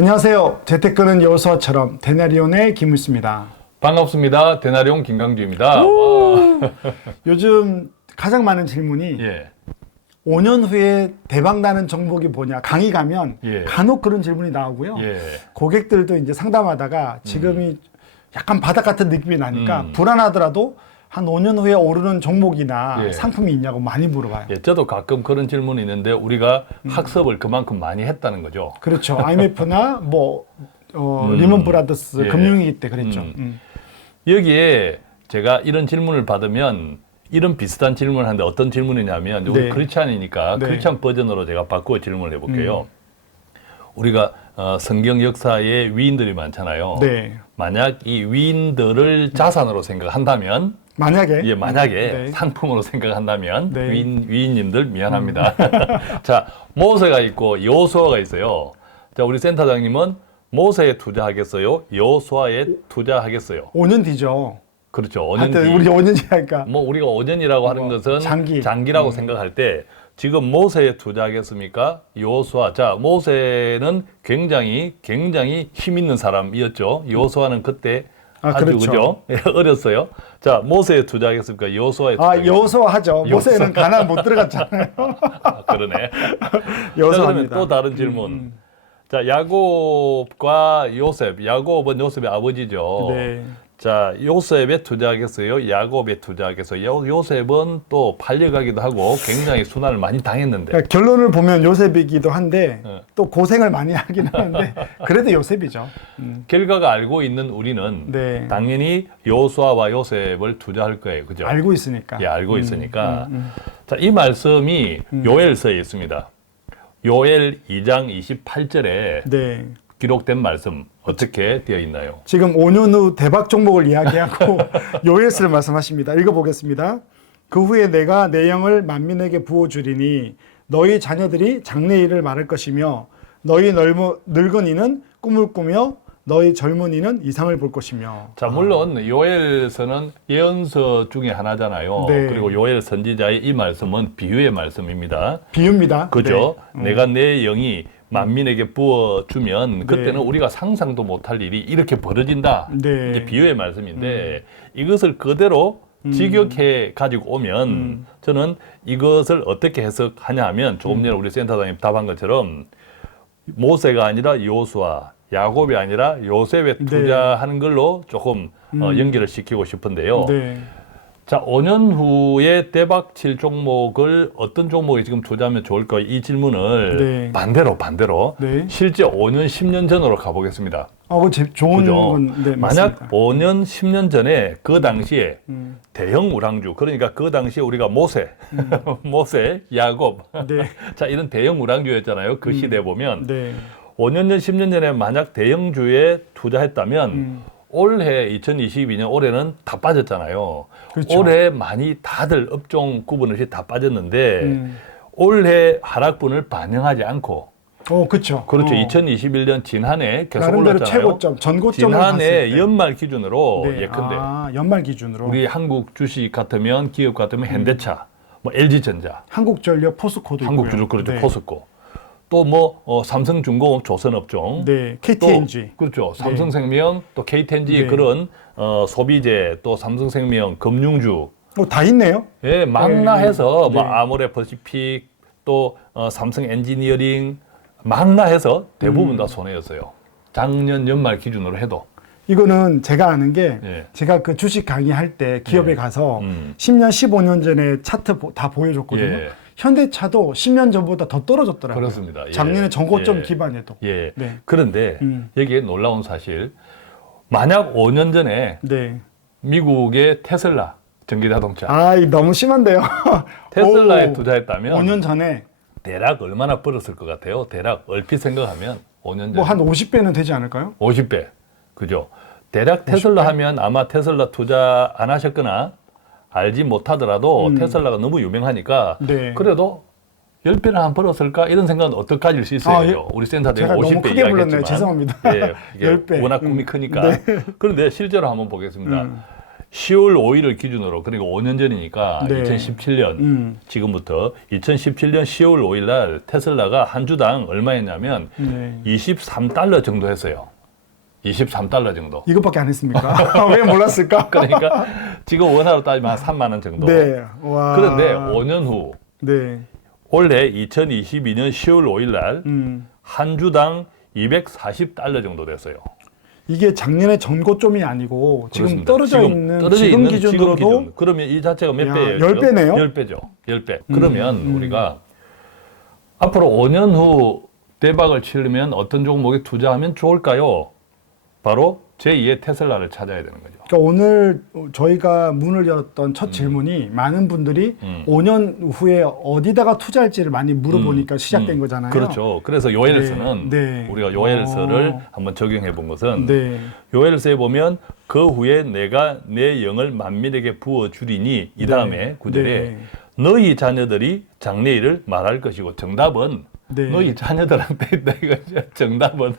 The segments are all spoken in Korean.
안녕하세요. 재테크는 여호수아처럼 데나리온의 김우수입니다. 반갑습니다. 데나리온 김강주입니다. 요즘 가장 많은 질문이 예. 5년 후에 대박나는 종목이 뭐냐, 강의 가면 예. 간혹 그런 질문이 나오고요. 예. 고객들도 이제 상담하다가 지금이 약간 바닥 같은 느낌이 나니까 불안하더라도 한 5년 후에 오르는 종목이나 예. 상품이 있냐고 많이 물어봐요. 예, 저도 가끔 그런 질문이 있는데 우리가 학습을 그만큼 많이 했다는 거죠. 그렇죠. IMF나 리먼 브라더스 예. 금융위기 때 그랬죠. 여기에 제가 이런 질문을 받으면 이런 비슷한 질문을 하는데 어떤 질문이냐면 우리 네. 크리스찬이니까 네. 크리스찬 버전으로 제가 바꾸어 질문을 해볼게요. 우리가 성경 역사에 위인들이 많잖아요. 네. 만약 이 위인들을 자산으로 생각한다면 만약에 예, 만약에 네. 상품으로 생각한다면 네. 위인님들 미안합니다. 자, 모세가 있고 여호수아가 있어요. 자, 우리 센터장님은 모세에 투자하겠어요? 여호수아에 투자하겠어요? 5년 뒤죠. 그렇죠. 5년 하여튼 뒤. 우리 5년 뒤니까 뭐 우리가 5년이라고 하는 것은 장기라고 생각할 때 지금 모세에 투자하겠습니까? 여호수아. 자, 모세는 굉장히 힘 있는 사람이었죠. 여호수아는 그때 아주 그렇죠. 그죠? 어렸어요. 자, 모세에 투자하겠습니까? 여호수아에 투자하겠습니까? 여호수아 하죠. 모세는 가나안 못 들어갔잖아요. 그러네. 여호수아입니다. 그러면 또 다른 질문. 자, 야곱과 요셉. 야곱은 요셉의 아버지죠. 네. 자, 요셉에 투자하겠어요? 야곱에 투자하겠어요? 요셉은 또 팔려가기도 하고 굉장히 순환을 많이 당했는데. 그러니까 결론을 보면 요셉이기도 한데 네. 또 고생을 많이 하긴 하는데 그래도 요셉이죠. 결과가 알고 있는 우리는 네. 당연히 요수아와 요셉을 투자할 거예요. 그죠? 알고 있으니까. 예, 알고 있으니까. 자, 이 말씀이 요엘서에 있습니다. 요엘 2장 28절에 네. 기록된 말씀 어떻게 되어 있나요? 지금 5년 후 대박 종목을 이야기하고 요엘서를 말씀하십니다. 읽어보겠습니다. 그 후에 내가 내 영을 만민에게 부어주리니 너희 자녀들이 장래일을 말할 것이며 너희 늙은이는 꿈을 꾸며 너희 젊은이는 이상을 볼 것이며. 자, 물론 요엘서는 예언서 중에 하나잖아요. 네. 그리고 요엘 선지자의 이 말씀은 비유의 말씀입니다. 비유입니다. 그죠? 네. 내가 내 영이 만민에게 부어주면 그때는 우리가 상상도 못할 일이 이렇게 벌어진다. 네. 이제 비유의 말씀인데 이것을 그대로 직역해 가지고 오면 저는 이것을 어떻게 해석하냐 하면 조금 전에 우리 센터장님 답한 것처럼 모세가 아니라 여호수아, 야곱이 아니라 요셉에 투자하는 걸로 조금 연결을 시키고 싶은데요. 네. 자, 5년 후에 대박 칠 종목을 어떤 종목에 지금 투자하면 좋을까? 이 질문을 네. 반대로 네. 실제 5년, 10년 전으로 가보겠습니다. 좋은 그죠? 건 네, 만약 맞습니다. 5년, 10년 전에 그 당시에 대형 우랑주, 그러니까 그 당시에 우리가 모세, 야곱, 네. 자, 이런 대형 우랑주였잖아요. 그 시대에 보면. 네. 5년 전, 10년 전에 만약 대형주에 투자했다면 올해 2022년 올해는 다 빠졌잖아요. 그렇죠. 올해 많이 다들 업종 구분 없이 다 빠졌는데 올해 하락분을 반영하지 않고 그렇죠. 2021년 지난해 계속 나름대로 올랐잖아요. 최고점, 전고점을 봤을 지난해 때. 연말 기준으로 네. 예컨대 연말 기준으로. 우리 한국 주식 같으면 기업 같으면 현대차, 뭐 LG전자, 한국전력, 포스코도 한국주력 있고요. 그렇죠. 네. 포스코. 또 뭐 삼성중공업 조선업종, 네, KTNG. 또, 그렇죠. 삼성생명, 또 KTNG 네. 그런 소비재, 또 삼성생명 금융주, 다 있네요. 예, 망라해서 네. 뭐 아모레 퍼시픽, 또 삼성 엔지니어링 망라해서 대부분 다 손해였어요. 작년 연말 기준으로 해도. 이거는 제가 아는 게 예. 제가 그 주식 강의할 때 기업에 예. 가서 10년, 15년 전에 차트 다 보여줬거든요. 예. 현대차도 10년 전보다 더 떨어졌더라고요. 그렇습니다. 예. 작년에 전고점 예. 기반에도. 예. 네. 그런데 여기에 놀라운 사실, 만약 5년 전에 네. 미국의 테슬라 전기자동차, 너무 심한데요. 테슬라에 투자했다면 5년 전에 대략 얼마나 벌었을 것 같아요? 대략 얼핏 생각하면 5년 전에 뭐 한 50배는 되지 않을까요? 50배. 그죠? 대략 테슬라 하면 아마 테슬라 투자 안 하셨거나 알지 못하더라도 테슬라가 너무 유명하니까 네. 그래도 10배는 한 벌었을까? 이런 생각은 어떻게 가질 수 있어요? 우리 센터장이 제가 50배 너무 크게 불렀네요. 이야기했지만 죄송합니다. 예, 이게 10배. 워낙 꿈이 크니까. 네. 그런데 실제로 한번 보겠습니다. 10월 5일을 기준으로 그러니까 5년 전이니까 네. 2017년 지금부터 2017년 10월 5일 날 테슬라가 한 주당 얼마였냐면 네. 23달러 정도 했어요. 23달러 정도. 이것밖에 안 했습니까? 왜 몰랐을까? 그러니까 지금 원화로 따지면 한 3만 원 정도. 네. 와. 그런데 5년 후 네. 올해 2022년 10월 5일 날 한 음. 주당 240달러 정도 됐어요. 이게 작년에 전고점이 아니고 지금 그렇습니다. 떨어져 지금 있는 떨어져 지금 있는 기준으로도 기준. 그러면 이 자체가 몇 야, 배예요? 10배네요? 10배죠. 10배. 그러면 우리가 앞으로 5년 후 대박을 치려면 어떤 종목에 투자하면 좋을까요? 바로 제2의 테슬라를 찾아야 되는 거죠. 그러니까 오늘 저희가 문을 열었던 첫 질문이 많은 분들이 5년 후에 어디다가 투자할지를 많이 물어보니까 시작된 거잖아요. 그렇죠. 그래서 요엘서는 네. 우리가 요엘서를 한번 적용해 본 것은 네. 요엘서에 보면 그 후에 내가 내 영을 만민에게 부어 주리니 이 다음에 네. 구절에 네. 너희 자녀들이 장래일을 말할 것이고 정답은 네. 너희 자녀들한테 있다 이거죠. 정답은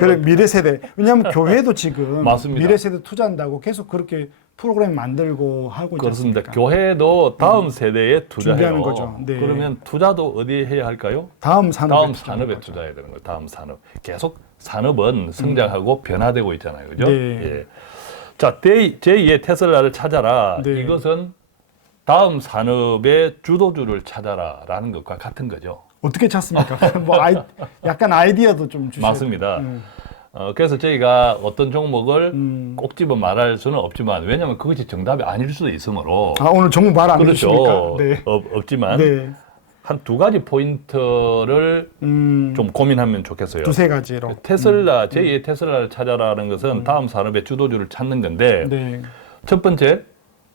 그래 미래 세대. 왜냐하면 교회도 지금 맞습니다. 미래 세대 투자한다고 계속 그렇게 프로그램 만들고 하고 있지 그렇습니다. 않습니까? 교회도 다음 세대에 투자해요. 준비하는 거죠. 네. 그러면 투자도 어디에 해야 할까요? 다음 산업에, 다음 산업에 투자해야 되는 거예요. 다음 산업. 계속 산업은 성장하고 변화되고 있잖아요. 그죠? 네. 예. 자, 제2의 테슬라를 찾아라. 네. 이것은 다음 산업의 주도주를 찾아라라는 것과 같은 거죠. 어떻게 찾습니까? 뭐 약간 아이디어도 좀 주셔야 맞습니다. 돼요. 그래서 저희가 어떤 종목을 꼭 집어 말할 수는 없지만 왜냐하면 그것이 정답이 아닐 수도 있으므로 아 오늘 정말 말 안 그렇죠. 해주십니까? 네. 없지만 네. 한 두 가지 포인트를 좀 고민하면 좋겠어요. 두세 가지로. 테슬라, 제2의 테슬라를 찾아라는 것은 다음 산업의 주도주를 찾는 건데 네. 첫 번째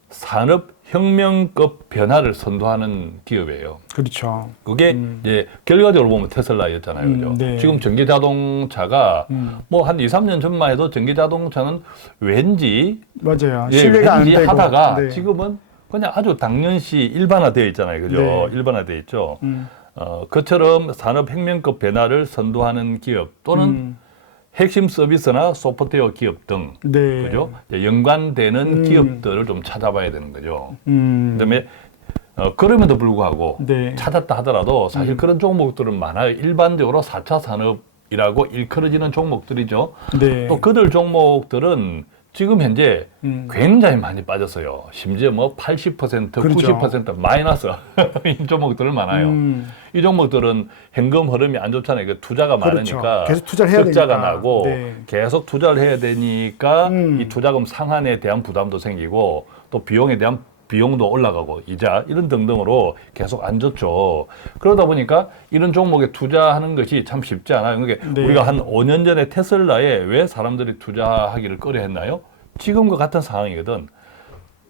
산업혁명급 변화를 선도하는 기업이에요. 그렇죠. 그게 이제 결과적으로 보면 테슬라였잖아요. 그죠? 네. 지금 전기자동차가 뭐 한 2, 3년 전만 해도 전기자동차는 왠지 맞아요. 예, 신뢰가 안 왠지 되고. 하다가 네. 지금은 그냥 아주 당연시 일반화되어 있잖아요. 그죠? 네. 일반화되어 있죠. 그처럼 산업혁명급 변화를 선도하는 기업 또는 핵심 서비스나 소프트웨어 기업 등 네. 그죠? 이제 연관되는 기업들을 좀 찾아봐야 되는 거죠. 그다음에 그럼에도 불구하고 네. 찾았다 하더라도 사실 그런 종목들은 많아요. 일반적으로 4차 산업이라고 일컬어지는 종목들이죠. 네. 또 그들 종목들은 지금 현재 굉장히 많이 빠졌어요. 심지어 뭐 80%, 그렇죠. 90% 마이너스 이 종목들은 많아요. 이 종목들은 현금 흐름이 안 좋잖아요. 그 투자가 그렇죠. 많으니까 계속 투자를 해야 적자가 되니까. 나고 네. 계속 투자를 해야 되니까 이 투자금 상환에 대한 부담도 생기고 또 비용에 대한 비용도 올라가고 이자 이런 등등으로 계속 안 좋죠. 그러다 보니까 이런 종목에 투자하는 것이 참 쉽지 않아요. 그러니까 네. 우리가 한 5년 전에 테슬라에 왜 사람들이 투자하기를 꺼려했나요? 지금과 같은 상황이거든.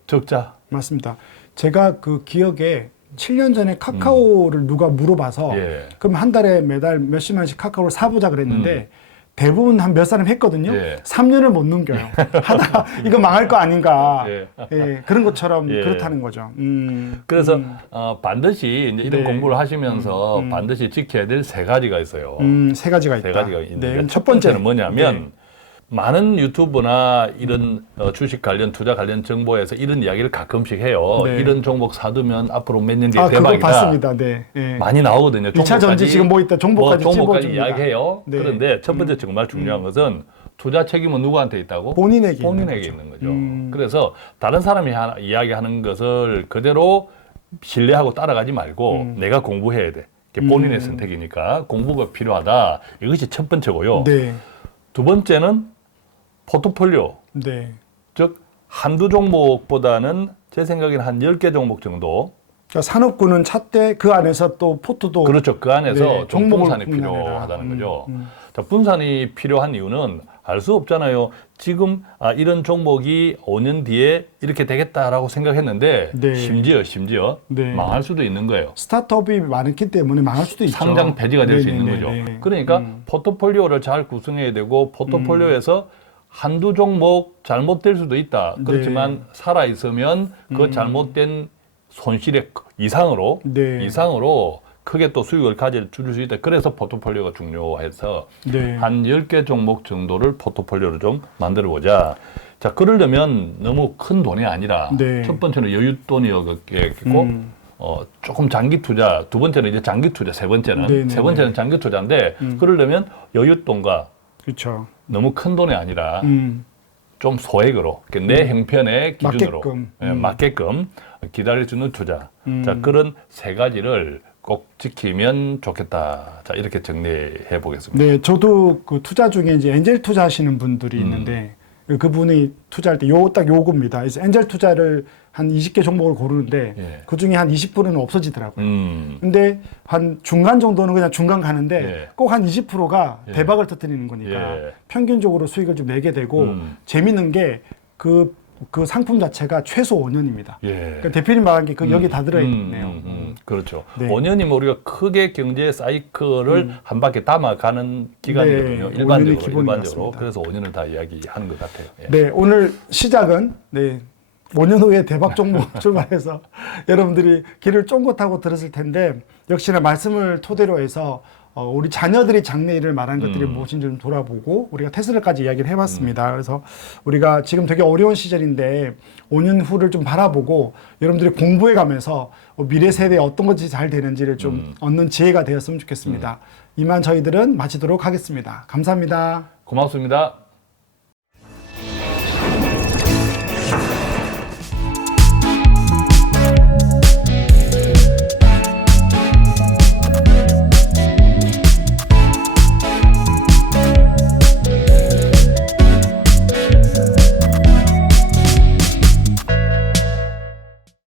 적자. 맞습니다. 제가 그 기억에 7년 전에 카카오를 누가 물어봐서 예. 그럼 한 달에 매달 몇십만씩 카카오를 사보자 그랬는데 대부분 한 몇 사람 했거든요. 예. 3년을 못 넘겨요. 하다가 이거 망할 거 아닌가. 예. 예, 그런 것처럼 예. 그렇다는 거죠. 그래서 반드시 이제 이런 네. 공부를 하시면서 반드시 지켜야 될 세 가지가 있어요. 세 가지가 있다. 세 가지가 있는데 네, 첫 번째는 뭐냐면 네. 많은 유튜브나 이런 주식 관련 투자 관련 정보에서 이런 이야기를 가끔씩 해요. 네. 이런 종목 사두면 앞으로 몇 년 뒤에 아, 그거 대박이다. 봤습니다. 네. 예. 많이 나오거든요. 2차 전지 지금 뭐 있다. 종목까지 종목까지 찝어줍니다. 이야기해요. 네. 그런데 첫 번째 정말 중요한 것은 투자 책임은 누구한테 있다고? 본인에게 본인에게 있는 거죠. 그래서 다른 사람이 이야기하는 것을 그대로 신뢰하고 따라가지 말고 내가 공부해야 돼. 그게 본인의 선택이니까 공부가 필요하다. 이것이 첫 번째고요. 네. 두 번째는 포트폴리오, 네. 즉 한두 종목보다는 제 생각에는 한 10개 종목 정도. 그러니까 산업군은 찾되 그 안에서 또 포트도 그렇죠. 그 안에서 네, 좀 종목을 분산이 분할해라. 필요하다는 거죠. 자, 분산이 필요한 이유는 알 수 없잖아요. 지금 이런 종목이 5년 뒤에 이렇게 되겠다라고 생각했는데 네. 심지어 네. 망할 수도 있는 거예요. 스타트업이 많기 때문에 망할 수도 있죠. 상장 폐지가 될 수 있는 거죠. 네네네네. 그러니까 포트폴리오를 잘 구성해야 되고 포트폴리오에서 한두 종목 잘못될 수도 있다. 그렇지만 살아 있으면 그 잘못된 손실의 이상으로 네. 크게 또 수익을 줄일 수 있다. 그래서 포트폴리오가 중요해서 네. 한 10개 종목 정도를 포트폴리오로 좀 만들어 보자. 자, 그러려면 너무 큰 돈이 아니라 네. 첫 번째는 여윳돈이었고 조금 장기 투자, 두 번째는 이제 장기 투자, 세 번째는 네네네. 세 번째는 장기 투자인데 그러려면 여윳돈과 그렇죠. 너무 큰 돈이 아니라 음. 좀 소액으로 내 형편의 기준으로 맞게끔. 예, 맞게끔 기다려주는 투자. 자, 그런 세 가지를 꼭 지키면 좋겠다. 자, 이렇게 정리해 보겠습니다. 네, 저도 그 투자 중에 이제 엔젤 투자하시는 분들이 있는데 그분이 투자할 때 딱 요겁니다. 그래서 엔젤 투자를 한 20개 종목을 고르는데 예. 그 중에 한 20%는 없어지더라고요. 음, 근데 한 중간 정도는 그냥 중간 가는데 예. 꼭 한 20%가 예. 대박을 터뜨리는 거니까 예. 평균적으로 수익을 좀 내게 되고 재밌는 게 그 상품 자체가 최소 5년입니다. 예. 그러니까 대표님 말한 게 그 여기 다 들어있네요. 그렇죠. 네. 5년이면 우리가 크게 경제 사이클을 한 바퀴 담아가는 기간이거든요. 네, 5년이 일반적으로. 기본인 것 같습니다. 그래서 5년을 다 이야기하는 것 같아요. 예. 네, 오늘 시작은 5년 후에 대박 종목 출발해서 여러분들이 귀를 쫑긋하고 들었을 텐데 역시나 말씀을 토대로 해서 우리 자녀들이 장래일을 말한 것들이 무엇인지 좀 돌아보고 우리가 테슬라까지 이야기를 해봤습니다. 그래서 우리가 지금 되게 어려운 시절인데 5년 후를 좀 바라보고 여러분들이 공부해 가면서 미래 세대에 어떤 것이 잘 되는지를 좀 얻는 지혜가 되었으면 좋겠습니다. 이만 저희들은 마치도록 하겠습니다. 감사합니다. 고맙습니다.